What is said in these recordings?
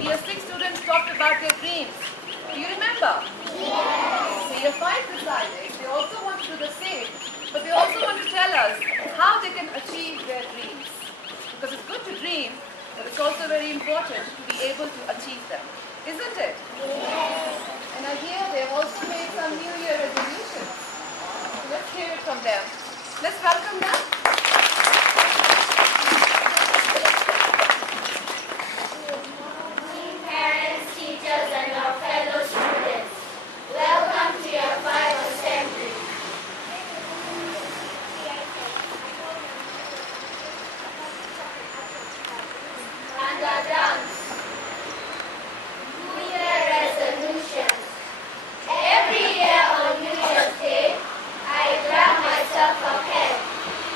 Year 6 students talked about their dreams. Do you remember? Yes. So year 5 decided they also want to do the same, but they also want to tell us how they can achieve their dreams. Because it's good to dream, but it's also very important to be able to achieve them. Isn't it? Yes. And I hear they've also made some New Year resolutions. So let's hear it from them. Let's welcome them. Parents, teachers, and our fellow students, welcome to your 5th assembly. And our dance. New Year resolutions. Every year on New Year's Day, I grab myself a pen.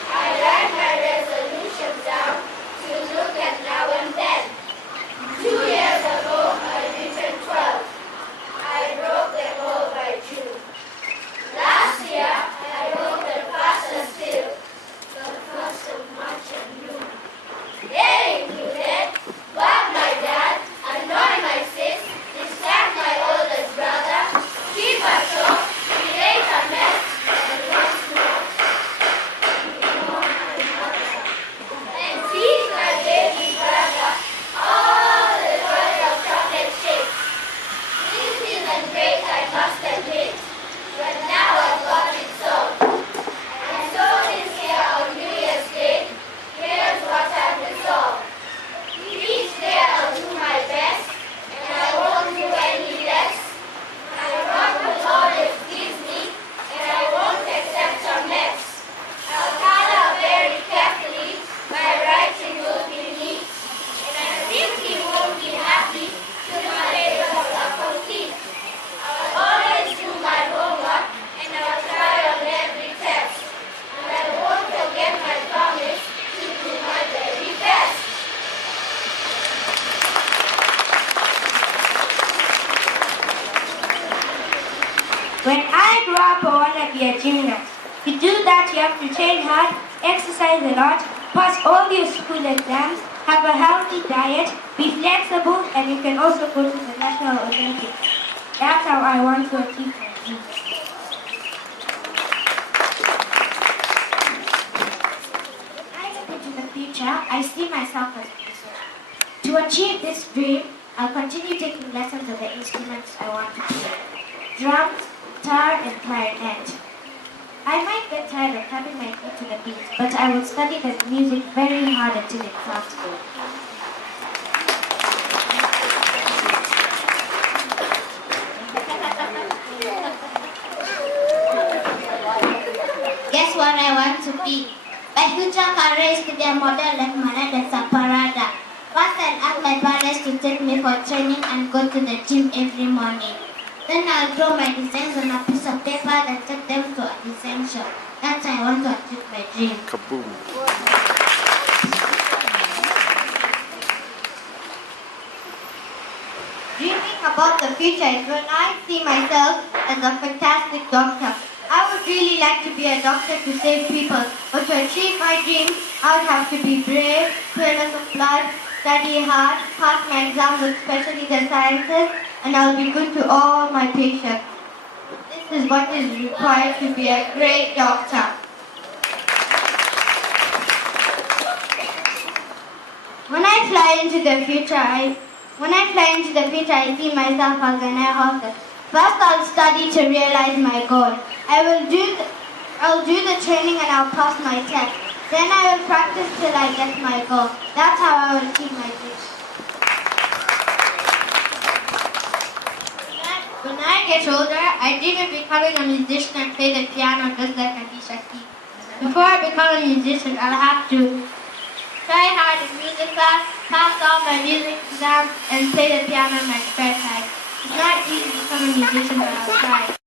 I write my resolutions down to look at now and then. 2 years ago, I written 12. I broke them all by June. Last year, I wrote them faster still, the 1st of March and June. They included whack my dad, annoy my sis, distract my oldest brother, keep a show, create a mess, and once more, ignore my mother. And feed my baby brother all the joy of chocolate shakes. This isn't great, I must admit, but now I've got it solved. And so this year on New Year's Day, here's what I've resolved. Each day I'll do my best, and I won't do any less. My God will always please me, and I won't accept a mess. I'll color very carefully, my writing will be neat, and I simply won't be happy till my papers are complete. I'll always do my homework, and I'll try on every test, and I won't forget my promise to do my very best. When I grow up, I want to be a gymnast. To do that, you have to train hard, exercise a lot, pass all your school exams, have a healthy diet, be flexible, and you can also go to the National Olympics. That's how I want to achieve my dreams. When I look into the future, I see myself as a musician. To achieve this dream, I'll continue taking lessons of the instruments I want to play. Drums, guitar, and clarinet. I might get tired of tapping my feet to the beat, but I will study the music very hard until it sounds good. Guess what I want to be? My future career is to be a model like Marada Saparada. First, I'll ask my parents to take me for training and go to the gym every morning. Then I'll draw my designs on a piece of paper and take them to a design shop. That's how I want to achieve my dream. Kaboom. Dreaming about the future is when I see myself as a fantastic doctor. I would really like to be a doctor to save people, but to achieve my dreams, I would have to be brave, fearless of blood, study hard, pass my exams, especially the sciences, and I'll be good to all my patients. This is what is required to be a great doctor. When I fly into the future, I see myself as an air hostess. First, I'll study to realize my goal. I'll do the training and I'll pass my test. Then I will practice till I get my goal. That's how I will achieve my dream. When I get older, I dream of becoming a musician and play the piano just like Alicia Keys. Before I become a musician, I'll have to try hard in music class, pass all my music exams, and play the piano in my spare time. It's not easy to become a musician, but I'll try.